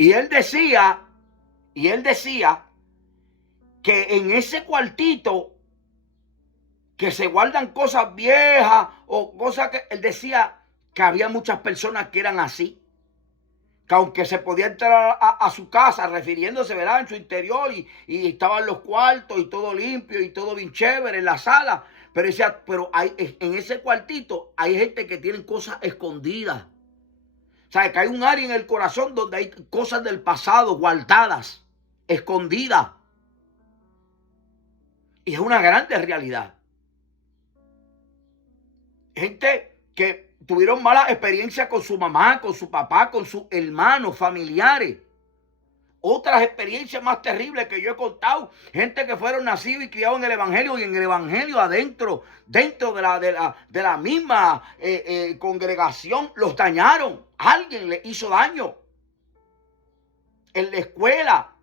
Y él decía que en ese cuartito que se guardan cosas viejas o cosas que él decía que había muchas personas que eran así, que aunque se podía entrar a su casa, refiriéndose, ¿verdad?, en su interior, y estaban los cuartos y todo limpio y todo bien chévere en la sala, pero decía, pero en ese cuartito hay gente que tiene cosas escondidas. O sea, que hay un área en el corazón donde hay cosas del pasado guardadas, escondidas. Y es una grande realidad. Gente que tuvieron malas experiencias con su mamá, con su papá, con sus hermanos, familiares. Otras experiencias más terribles que yo he contado, gente que fueron nacidos y criados en el Evangelio, y en el Evangelio adentro, dentro de la misma congregación, los dañaron. Alguien les hizo daño. En la escuela,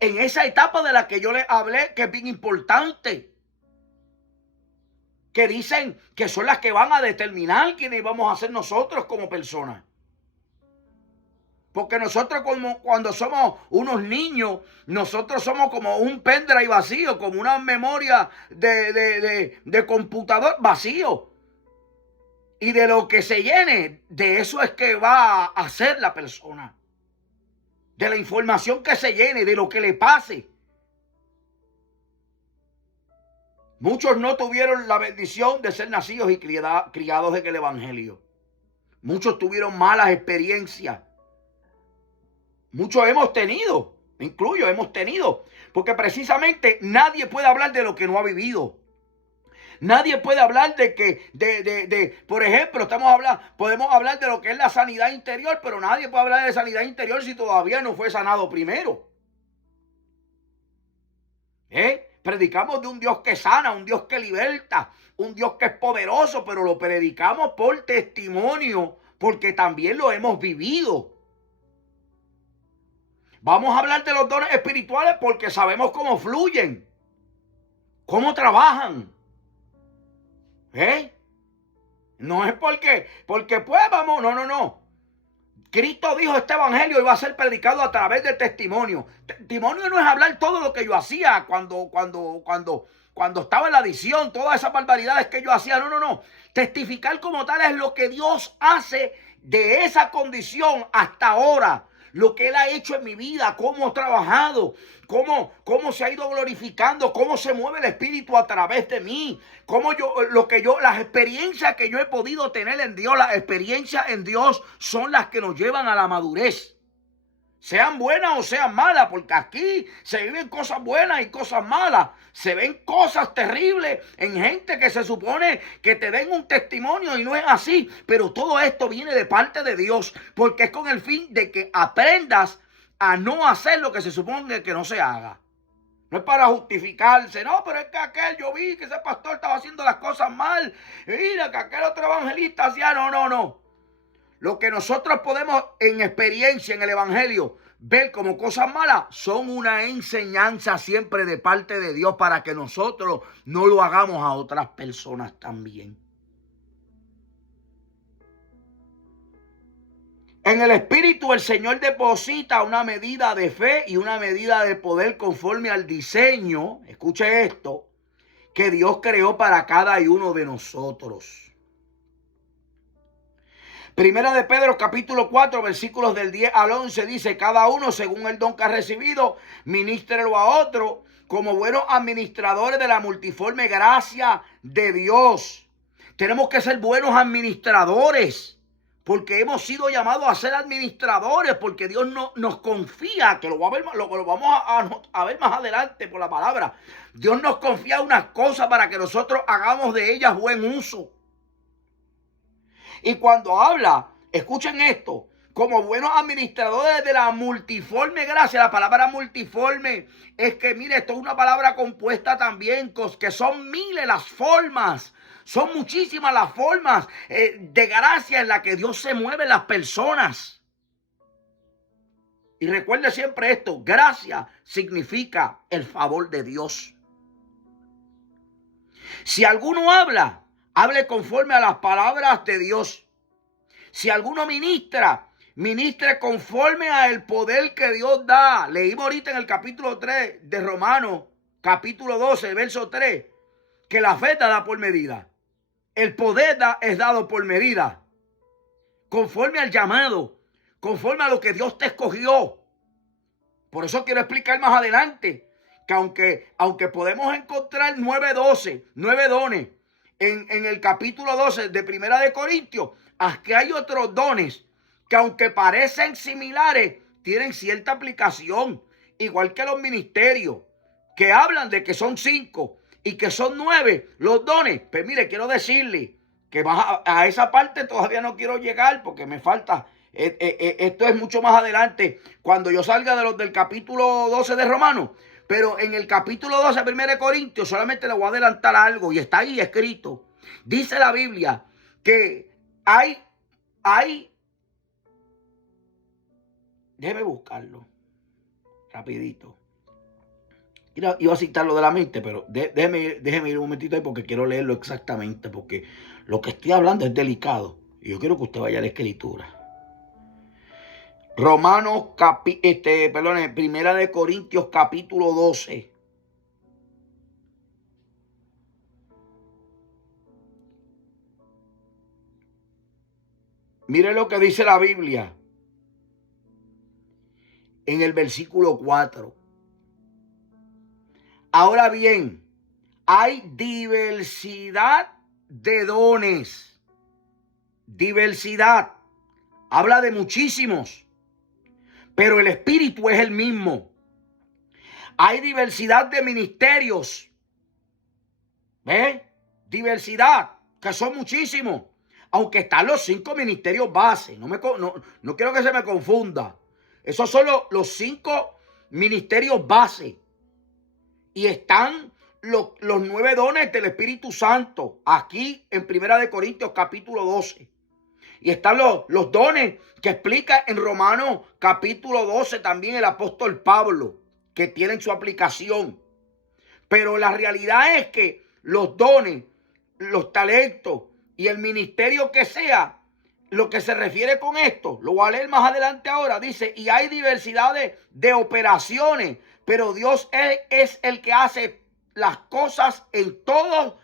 en esa etapa de la que yo les hablé, que es bien importante, que dicen que son las que van a determinar quiénes vamos a ser nosotros como personas. Porque nosotros, como cuando somos unos niños, nosotros somos como un pendrive vacío, como una memoria de computador vacío. Y de lo que se llene, de eso es que va a ser la persona. De la información que se llene, de lo que le pase. Muchos no tuvieron la bendición de ser nacidos y criados en el Evangelio. Muchos tuvieron malas experiencias. Muchos hemos tenido, me incluyo, hemos tenido. Porque precisamente nadie puede hablar de lo que no ha vivido. Nadie puede hablar de que, por ejemplo, podemos hablar de lo que es la sanidad interior, pero nadie puede hablar de sanidad interior si todavía no fue sanado primero. Predicamos de un Dios que sana, un Dios que liberta, un Dios que es poderoso, pero lo predicamos por testimonio, porque también lo hemos vivido. Vamos a hablar de los dones espirituales porque sabemos cómo fluyen, cómo trabajan. No es porque pues vamos, no. Cristo dijo este evangelio iba a ser predicado a través del testimonio. Testimonio no es hablar todo lo que yo hacía cuando estaba en la adicción, todas esas barbaridades que yo hacía. No. Testificar como tal es lo que Dios hace de esa condición hasta ahora. Lo que Él ha hecho en mi vida, cómo ha trabajado, cómo se ha ido glorificando, cómo se mueve el Espíritu a través de mí, las experiencias que yo he podido tener en Dios, las experiencias en Dios son las que nos llevan a la madurez. Sean buenas o sean malas, porque aquí se viven cosas buenas y cosas malas. Se ven cosas terribles en gente que se supone que te den un testimonio y no es así. Pero todo esto viene de parte de Dios, porque es con el fin de que aprendas a no hacer lo que se supone que no se haga. No es para justificarse, no, pero es que yo vi que ese pastor estaba haciendo las cosas mal. Mira que aquel otro evangelista hacía, no. Lo que nosotros podemos en experiencia en el evangelio ver como cosas malas son una enseñanza siempre de parte de Dios para que nosotros no lo hagamos a otras personas también. En el Espíritu el Señor deposita una medida de fe y una medida de poder conforme al diseño, escuche esto, que Dios creó para cada uno de nosotros. Primera de Pedro capítulo 4 versículos del 10 al 11 dice: cada uno según el don que ha recibido, ministrelo a otro como buenos administradores de la multiforme gracia de Dios. Tenemos que ser buenos administradores porque hemos sido llamados a ser administradores, porque Dios nos confía, que lo vamos a ver más adelante por la palabra. Dios nos confía unas cosas para que nosotros hagamos de ellas buen uso. Y cuando habla, escuchen esto, como buenos administradores de la multiforme gracia, la palabra multiforme es que, mire, esto es una palabra compuesta también, que son miles las formas, son muchísimas las formas de gracia en la que Dios se mueve en las personas. Y recuerde siempre esto, gracia significa el favor de Dios. Si alguno hable conforme a las palabras de Dios. Si alguno ministra ministre conforme al poder que Dios da. Leímos ahorita en el capítulo 3 de Romanos, capítulo 12, verso 3, que la fe da por medida. El poder es dado por medida, conforme al llamado, conforme a lo que Dios te escogió. Por eso quiero explicar más adelante que aunque podemos encontrar 9 dones en el capítulo 12 de Primera de Corintios, aquí hay otros dones que aunque parecen similares, tienen cierta aplicación, igual que los ministerios, que hablan de que son 5 y que son 9 los dones. Pues mire, quiero decirle que a esa parte todavía no quiero llegar porque me falta. Esto es mucho más adelante, cuando yo salga del capítulo 12 de Romanos. Pero en el capítulo 12 de 1 Corintios solamente le voy a adelantar algo y está ahí escrito. Dice la Biblia que hay déjeme buscarlo rapidito. Iba a citarlo de la mente, pero déjeme ir un momentito ahí porque quiero leerlo exactamente, porque lo que estoy hablando es delicado y yo quiero que usted vaya a la escritura. Romanos, Primera de Corintios, capítulo 12. Mire lo que dice la Biblia en el versículo 4. Ahora bien, hay diversidad de dones. Diversidad. Habla de muchísimos. Pero el Espíritu es el mismo. Hay diversidad de ministerios. ¿Ves? Diversidad, que son muchísimos. Aunque están los 5 ministerios base. No quiero que se me confunda. Esos son los 5 ministerios base. Y están los 9 dones del Espíritu Santo. Aquí en Primera de Corintios capítulo 12. Y están los dones que explica en Romanos capítulo 12 también el apóstol Pablo, que tienen su aplicación. Pero la realidad es que los dones, los talentos y el ministerio que sea, lo que se refiere con esto, lo voy a leer más adelante ahora, dice, y hay diversidad de operaciones, pero Dios es el que hace las cosas en todos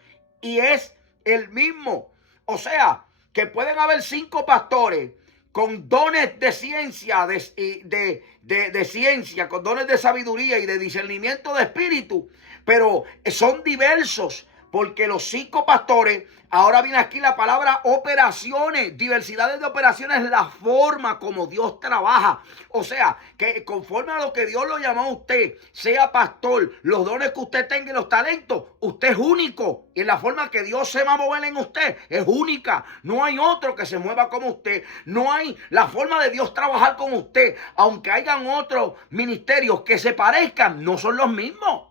y es el mismo. O sea, que pueden haber 5 pastores con dones de ciencia, de ciencia, con dones de sabiduría y de discernimiento de espíritu, pero son diversos, porque los 5 pastores, ahora viene aquí la palabra operaciones, diversidades de operaciones, la forma como Dios trabaja. O sea, que conforme a lo que Dios lo llamó a usted, sea pastor, los dones que usted tenga y los talentos, usted es único. Y la forma que Dios se va a mover en usted es única. No hay otro que se mueva como usted. No hay la forma de Dios trabajar con usted. Aunque hayan otros ministerios que se parezcan, no son los mismos.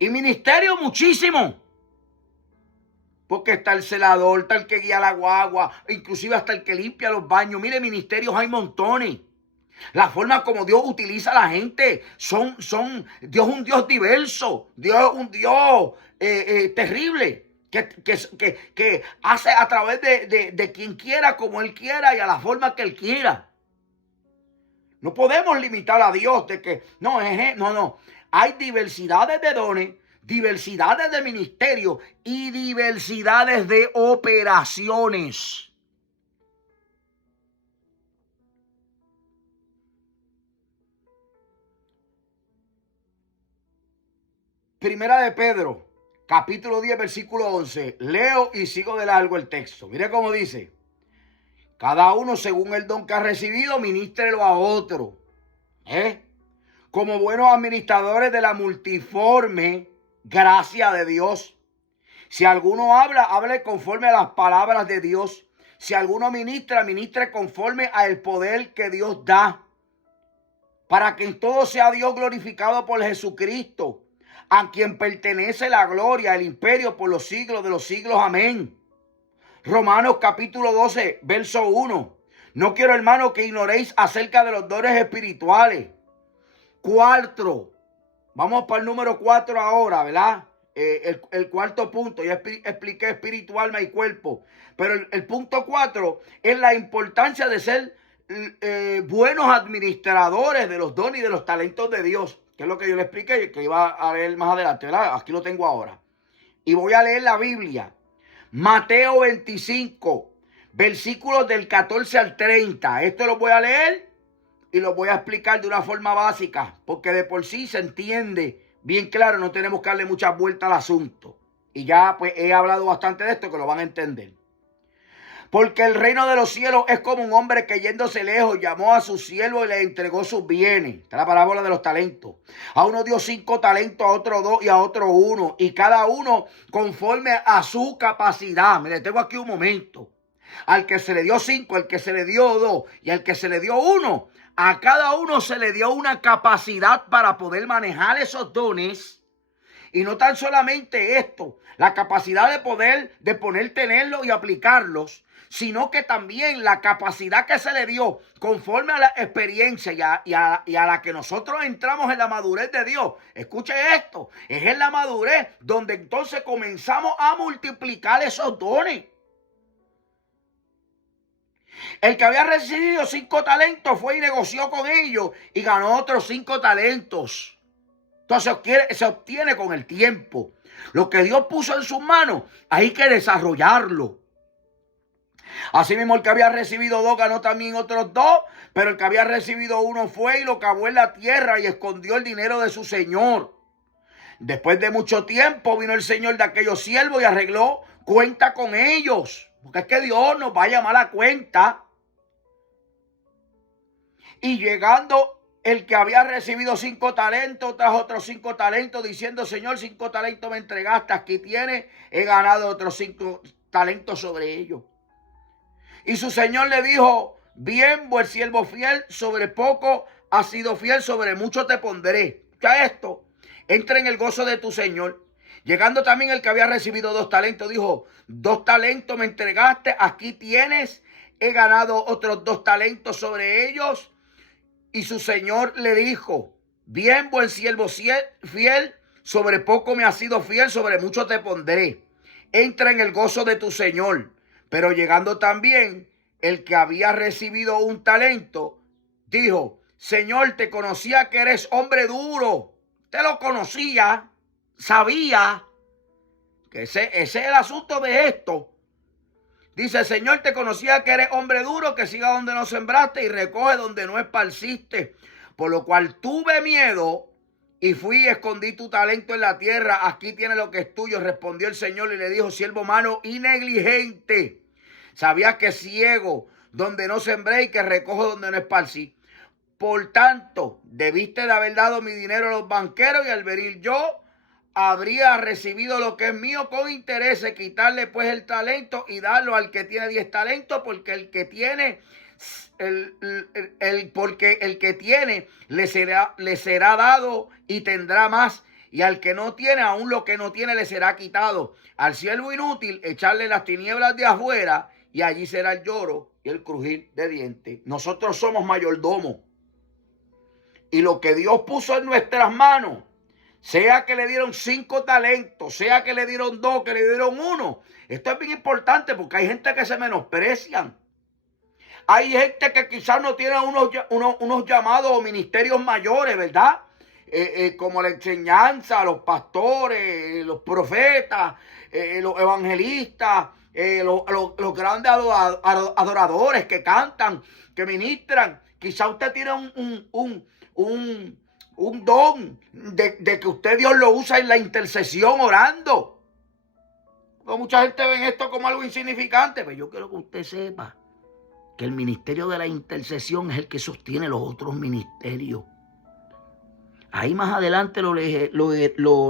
Y ministerio muchísimo. Porque está el celador, está el que guía la guagua, inclusive hasta el que limpia los baños. Mire, ministerios hay montones. La forma como Dios utiliza a la gente Dios es un Dios diverso. Dios es un Dios terrible. Que hace a través de quien quiera, como Él quiera y a la forma que Él quiera. No podemos limitar a Dios de que no. Hay diversidades de dones, diversidades de ministerios y diversidades de operaciones. Primera de Pedro, capítulo 10, versículo 11. Leo y sigo de largo el texto. Mire cómo dice. Cada uno según el don que ha recibido, ministrelo a otro. Como buenos administradores de la multiforme gracia de Dios. Si alguno habla, hable conforme a las palabras de Dios. Si alguno ministra, ministre conforme al poder que Dios da. Para que en todo sea Dios glorificado por Jesucristo, a quien pertenece la gloria, el imperio por los siglos de los siglos. Amén. Romanos capítulo 12, verso 1. No quiero, hermano, que ignoréis acerca de los dones espirituales. 4. Vamos para el número 4 ahora, ¿verdad? el cuarto punto. Ya expliqué espíritu, alma y cuerpo. Pero el punto 4 es la importancia de ser buenos administradores de los dones y de los talentos de Dios. Que es lo que yo le expliqué, que iba a leer más adelante, ¿verdad? Aquí lo tengo ahora. Y voy a leer la Biblia. Mateo 25, versículos del 14 al 30. Esto lo voy a leer y lo voy a explicar de una forma básica, porque de por sí se entiende bien claro, no tenemos que darle muchas vueltas al asunto. Y ya pues he hablado bastante de esto, que lo van a entender. Porque el reino de los cielos es como un hombre que yéndose lejos llamó a su siervo y le entregó sus bienes. Esta es la parábola de los talentos. A uno dio 5 talentos, a otro 2 y a otro 1. Y cada uno conforme a su capacidad. Mire, tengo aquí un momento. Al que se le dio 5, al que se le dio 2 y al que se le dio 1. A cada uno se le dio una capacidad para poder manejar esos dones. Y no tan solamente esto, la capacidad de poder, tenerlos y aplicarlos, sino que también la capacidad que se le dio conforme a la experiencia y a la que nosotros entramos en la madurez de Dios. Escuche esto, es en la madurez donde entonces comenzamos a multiplicar esos dones. El que había recibido 5 talentos fue y negoció con ellos y ganó otros 5 talentos. Entonces se obtiene con el tiempo. Lo que Dios puso en sus manos, hay que desarrollarlo. Asimismo, el que había recibido 2 ganó también otros 2, pero el que había recibido 1 fue y lo cavó en la tierra y escondió el dinero de su señor. Después de mucho tiempo vino el señor de aquellos siervos y arregló cuenta con ellos. Porque es que Dios nos va a llamar a cuenta. Y llegando el que había recibido 5 talentos, tras otros 5 talentos, diciendo: Señor, 5 talentos me entregaste, aquí tienes, he ganado otros 5 talentos sobre ellos. Y su señor le dijo: bien, buen siervo fiel, sobre poco has sido fiel, sobre mucho te pondré. Ya esto, entra en el gozo de tu señor. Llegando también el que había recibido 2 talentos, dijo: 2 talentos me entregaste, aquí tienes, he ganado otros 2 talentos sobre ellos. Y su señor le dijo: bien, buen siervo fiel, sobre poco me has sido fiel, sobre mucho te pondré. Entra en el gozo de tu señor. Pero llegando también el que había recibido 1 talento, dijo: Señor, te conocía que eres hombre duro. Te lo conocía, sabía que ese es el asunto de esto. Dice: Señor, te conocía que eres hombre duro, que siga donde no sembraste y recoge donde no esparciste. Por lo cual tuve miedo y fui y escondí tu talento en la tierra. Aquí tiene lo que es tuyo. Respondió el Señor y le dijo: siervo malo y negligente. Sabías que ciego donde no sembré y que recojo donde no esparcí. Por tanto, debiste de haber dado mi dinero a los banqueros y al venir yo habría recibido lo que es mío con interés, quitarle pues el talento y darlo al que tiene 10 talentos, porque el que tiene le será dado y tendrá más, y al que no tiene, aún lo que no tiene le será quitado. Al siervo inútil echarle las tinieblas de afuera, y allí será el lloro y el crujir de dientes. Nosotros somos mayordomos, y lo que Dios puso en nuestras manos, sea que le dieron 5 talentos, sea que le dieron 2, que le dieron 1. Esto es bien importante porque hay gente que se menosprecian. Hay gente que quizás no tiene unos llamados o ministerios mayores, ¿verdad? Como la enseñanza, los pastores, los profetas, los evangelistas, los grandes adoradores que cantan, que ministran. Quizás usted tiene un don de que usted, Dios lo usa en la intercesión orando. Porque mucha gente ve esto como algo insignificante, pero yo quiero que usted sepa que el ministerio de la intercesión es el que sostiene los otros ministerios. Ahí más adelante lo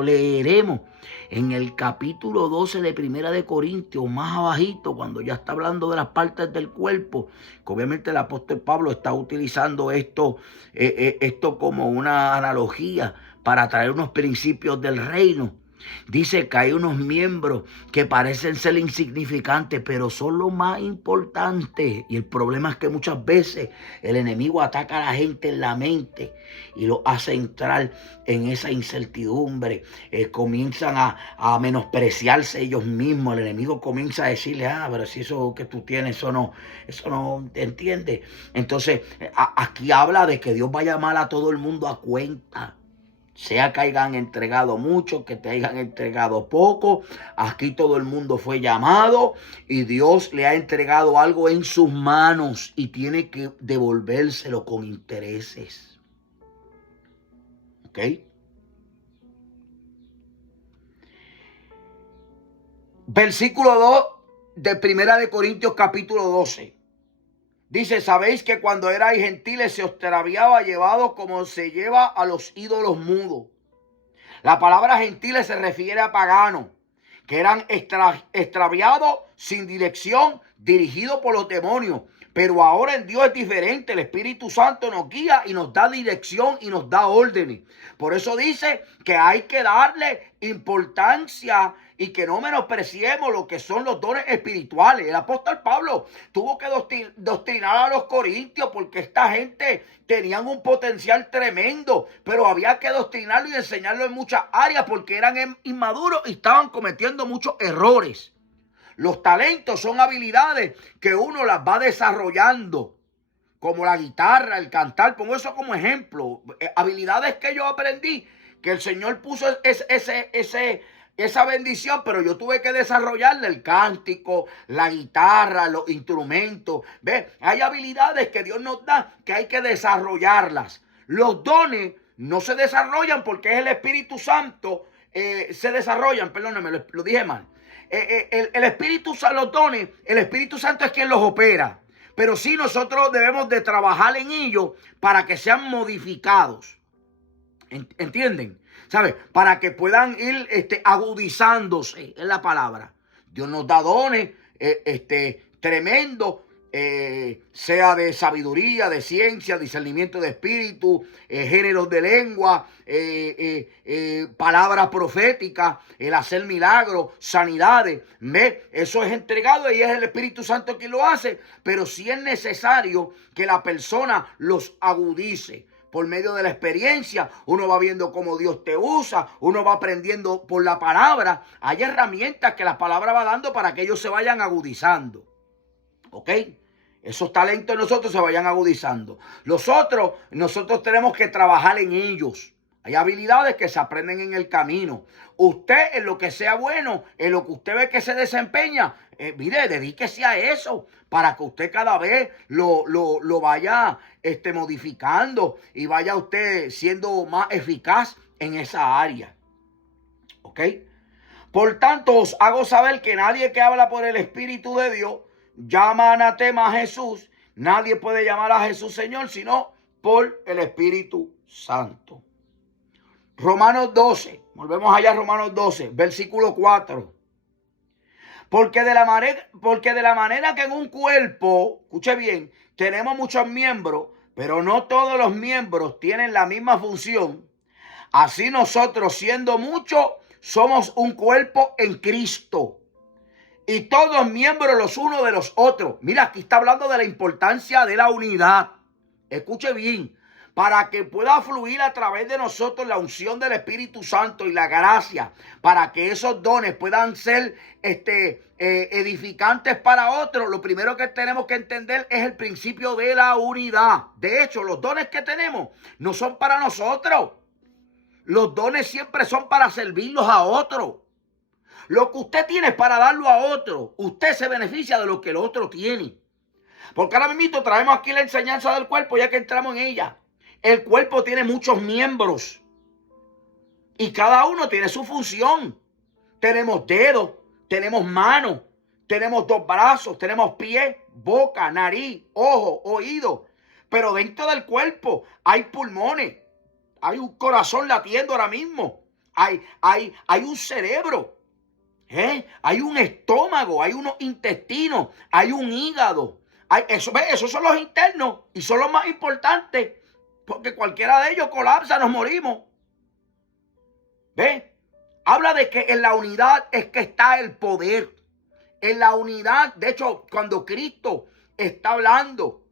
leeremos en el capítulo 12 de Primera de Corintios, más abajito, cuando ya está hablando de las partes del cuerpo, que obviamente el apóstol Pablo está utilizando esto como una analogía para traer unos principios del reino. Dice que hay unos miembros que parecen ser insignificantes, pero son lo más importante. Y el problema es que muchas veces el enemigo ataca a la gente en la mente y lo hace entrar en esa incertidumbre. Comienzan a menospreciarse ellos mismos. El enemigo comienza a decirle, pero si eso que tú tienes, eso no te entiende. Entonces, aquí habla de que Dios va a llamar a todo el mundo a cuenta. Sea que hayan entregado mucho, que te hayan entregado poco, aquí todo el mundo fue llamado y Dios le ha entregado algo en sus manos y tiene que devolvérselo con intereses. ¿Ok? Versículo 2 de Primera de Corintios capítulo 12. Dice, sabéis que cuando erais gentiles se os extraviaba llevado como se lleva a los ídolos mudos. La palabra gentiles se refiere a paganos, que eran extraviados, sin dirección, dirigidos por los demonios. Pero ahora en Dios es diferente. El Espíritu Santo nos guía y nos da dirección y nos da órdenes. Por eso dice que hay que darle importancia y que no menospreciemos lo que son los dones espirituales. El apóstol Pablo tuvo que doctrinar a los corintios porque esta gente tenían un potencial tremendo, pero había que doctrinarlo y enseñarlo en muchas áreas porque eran inmaduros y estaban cometiendo muchos errores. Los talentos son habilidades que uno las va desarrollando, como la guitarra, el cantar. Pongo eso como ejemplo. Habilidades que yo aprendí, que el Señor puso esa bendición, pero yo tuve que desarrollarla, el cántico, la guitarra, los instrumentos. ¿Ves? Hay habilidades que Dios nos da que hay que desarrollarlas. Los dones no se desarrollan porque es el Espíritu Santo. Se desarrollan, perdónenme, lo dije mal. El Espíritu Santo, los dones, el Espíritu Santo es quien los opera. Pero sí nosotros debemos de trabajar en ellos para que sean modificados. ¿Entienden? ¿Sabes? Para que puedan ir agudizándose en la palabra. Dios nos da dones tremendos. Sea de sabiduría, de ciencia, discernimiento de espíritu, géneros de lengua, palabras proféticas, el hacer milagros, sanidades. Eso es entregado y es el Espíritu Santo quien lo hace, pero sí es necesario que la persona los agudice. Por medio de la experiencia, uno va viendo cómo Dios te usa, uno va aprendiendo por la palabra. Hay herramientas que la palabra va dando para que ellos se vayan agudizando. ¿Ok? Esos talentos nosotros se vayan agudizando. Los otros, nosotros tenemos que trabajar en ellos. Hay habilidades que se aprenden en el camino. Usted, en lo que sea bueno, en lo que usted ve que se desempeña, mire, dedíquese a eso para que usted cada vez lo vaya modificando y vaya usted siendo más eficaz en esa área. ¿Ok? Por tanto, os hago saber que nadie que habla por el Espíritu de Dios llama anatema a Jesús. Nadie puede llamar a Jesús Señor sino por el Espíritu Santo. Romanos 12, volvemos allá a Romanos 12, versículo 4. Porque de la manera que en un cuerpo, escuche bien, tenemos muchos miembros, pero no todos los miembros tienen la misma función. Así nosotros, siendo muchos, somos un cuerpo en Cristo. Y todos miembros los unos de los otros. Mira, aquí está hablando de la importancia de la unidad. Escuche bien. Para que pueda fluir a través de nosotros la unción del Espíritu Santo y la gracia. Para que esos dones puedan ser edificantes para otros. Lo primero que tenemos que entender es el principio de la unidad. De hecho, los dones que tenemos no son para nosotros. Los dones siempre son para servirlos a otros. Lo que usted tiene es para darlo a otro. Usted se beneficia de lo que el otro tiene. Porque ahora mismo traemos aquí la enseñanza del cuerpo ya que entramos en ella. El cuerpo tiene muchos miembros. Y cada uno tiene su función. Tenemos dedos, tenemos manos, tenemos 2 brazos, tenemos pies, boca, nariz, ojo, oído. Pero dentro del cuerpo hay pulmones. Hay un corazón latiendo ahora mismo. Hay un cerebro. Hay un estómago, hay unos intestinos, hay un hígado. Esos son los internos y son los más importantes, porque cualquiera de ellos colapsa, nos morimos. Habla de que en la unidad es que está el poder. En la unidad, de hecho, cuando Cristo está hablando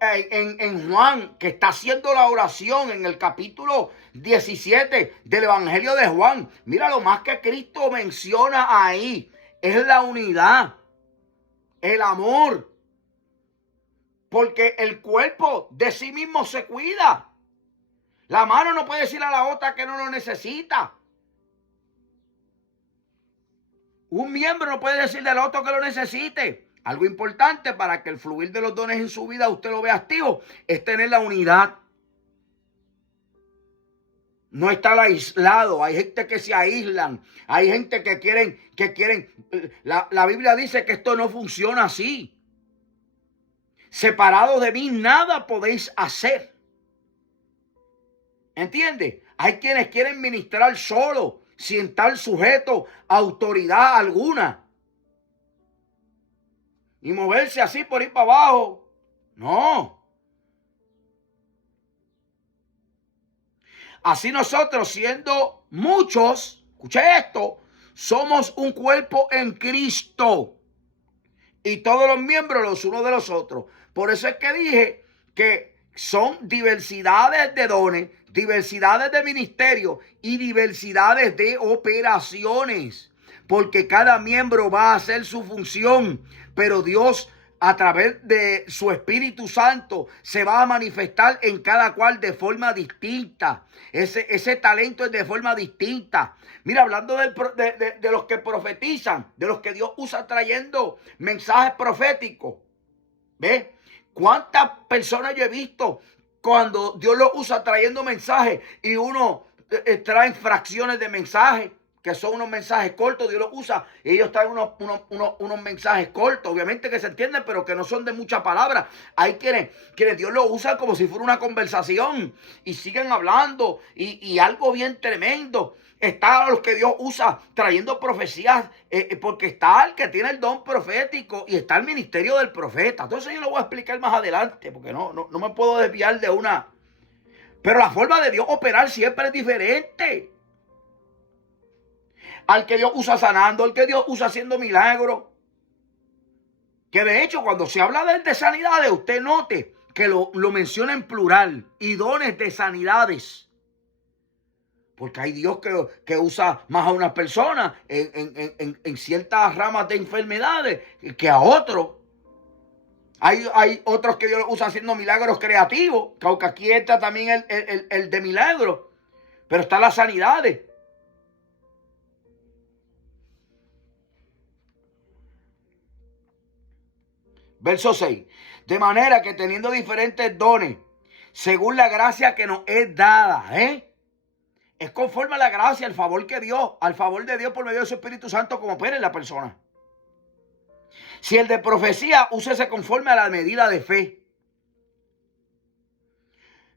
en Juan, que está haciendo la oración en el capítulo 17 del Evangelio de Juan, mira, lo más que Cristo menciona ahí es la unidad, el amor, porque el cuerpo de sí mismo se cuida. La mano no puede decir a la otra que no lo necesita. Un miembro no puede decirle al otro que lo necesite. Algo importante para que el fluir de los dones en su vida usted lo vea activo es tener la unidad. No estar aislado. Hay gente que se aíslan. Hay gente que quieren. La Biblia dice que esto no funciona así. Separados de mí nada podéis hacer. ¿Entiende? Hay quienes quieren ministrar solo, sin estar sujeto a autoridad alguna. Y moverse así por ir para abajo. No. Así nosotros, siendo muchos, escuche esto, somos un cuerpo en Cristo. Y todos los miembros los unos de los otros. Por eso es que dije que son diversidades de dones, diversidades de ministerios y diversidades de operaciones. Porque cada miembro va a hacer su función. Pero Dios, a través de su Espíritu Santo, se va a manifestar en cada cual de forma distinta. Ese talento es de forma distinta. Mira, hablando de los que profetizan, de los que Dios usa trayendo mensajes proféticos. ¿Ves? ¿Cuántas personas yo he visto cuando Dios los usa trayendo mensajes y uno trae fracciones de mensajes? Que son unos mensajes cortos, Dios los usa, y ellos traen unos mensajes cortos, obviamente que se entienden, pero que no son de mucha palabra. Hay quienes Dios los usa como si fuera una conversación, y siguen hablando, y algo bien tremendo. Está los que Dios usa trayendo profecías, porque está el que tiene el don profético, y está el ministerio del profeta. Entonces yo lo voy a explicar más adelante, porque no me puedo desviar de una. Pero la forma de Dios operar siempre es diferente. Al que Dios usa sanando, al que Dios usa haciendo milagros. Que de hecho, cuando se habla de sanidades, usted note que lo menciona en plural. Y dones de sanidades. Porque hay Dios que usa más a una persona en ciertas ramas de enfermedades que a otros. Hay otros que Dios usa haciendo milagros creativos. Aunque aquí está también el de milagros. Pero están las sanidades. Verso 6. De manera que teniendo diferentes dones, según la gracia que nos es dada, es conforme a la gracia, al favor de Dios por medio de su Espíritu Santo como opera en la persona. Si el de profecía, úsese conforme a la medida de fe.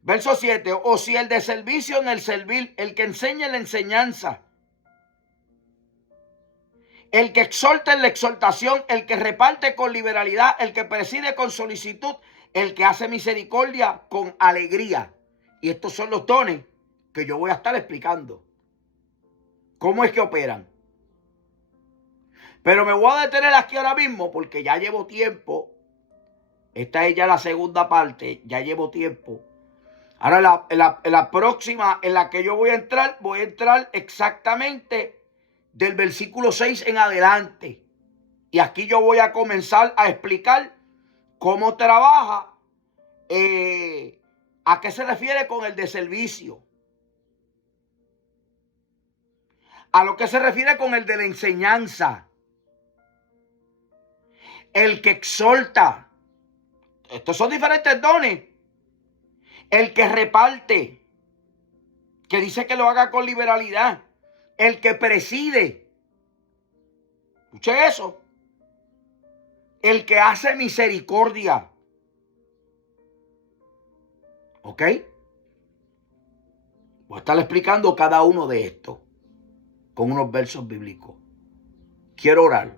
Verso 7. O si el de servicio en el servir, el que enseña en la enseñanza, el que exhorta en la exhortación, el que reparte con liberalidad, el que preside con solicitud, el que hace misericordia con alegría. Y estos son los dones que yo voy a estar explicando. ¿Cómo es que operan? Pero me voy a detener aquí ahora mismo porque ya llevo tiempo. Esta es ya la segunda parte, ya llevo tiempo. Ahora en la próxima en la que yo voy a entrar exactamente del versículo 6 en adelante. Y aquí yo voy a comenzar a explicar cómo trabaja, a qué se refiere con el de servicio, a lo que se refiere con el de la enseñanza, el que exhorta. Estos son diferentes dones. El que reparte, que dice que lo haga con liberalidad. El que preside. Escuche eso. El que hace misericordia. ¿Ok? Voy a estar explicando cada uno de estos con unos versos bíblicos. Quiero orar.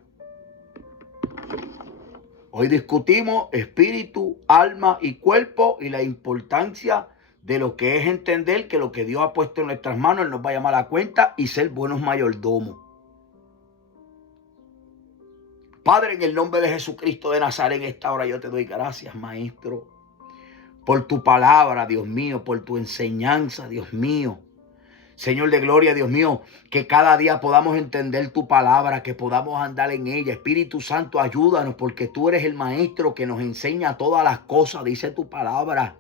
Hoy discutimos espíritu, alma y cuerpo y la importancia de lo que es entender que lo que Dios ha puesto en nuestras manos, Él nos va a llamar a la cuenta y ser buenos mayordomos. Padre, en el nombre de Jesucristo de Nazaret, en esta hora yo te doy gracias, Maestro, por tu palabra, Dios mío, por tu enseñanza, Dios mío. Señor de gloria, Dios mío, que cada día podamos entender tu palabra, que podamos andar en ella. Espíritu Santo, ayúdanos, porque tú eres el Maestro que nos enseña todas las cosas, dice tu palabra.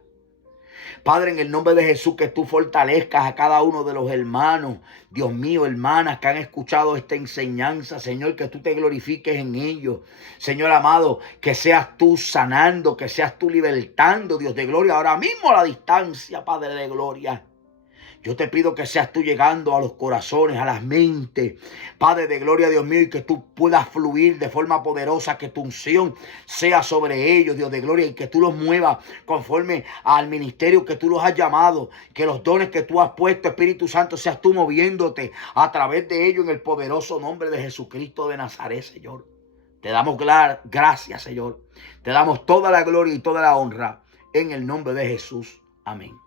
Padre, en el nombre de Jesús, que tú fortalezcas a cada uno de los hermanos, Dios mío, hermanas que han escuchado esta enseñanza, Señor, que tú te glorifiques en ellos. Señor amado, que seas tú sanando, que seas tú libertando, Dios de gloria, ahora mismo a la distancia, Padre de gloria. Yo te pido que seas tú llegando a los corazones, a las mentes, Padre de gloria, Dios mío, y que tú puedas fluir de forma poderosa, que tu unción sea sobre ellos, Dios de gloria, y que tú los muevas conforme al ministerio que tú los has llamado, que los dones que tú has puesto, Espíritu Santo, seas tú moviéndote a través de ellos en el poderoso nombre de Jesucristo de Nazaret, Señor. Te damos gracias, Señor. Te damos toda la gloria y toda la honra en el nombre de Jesús. Amén.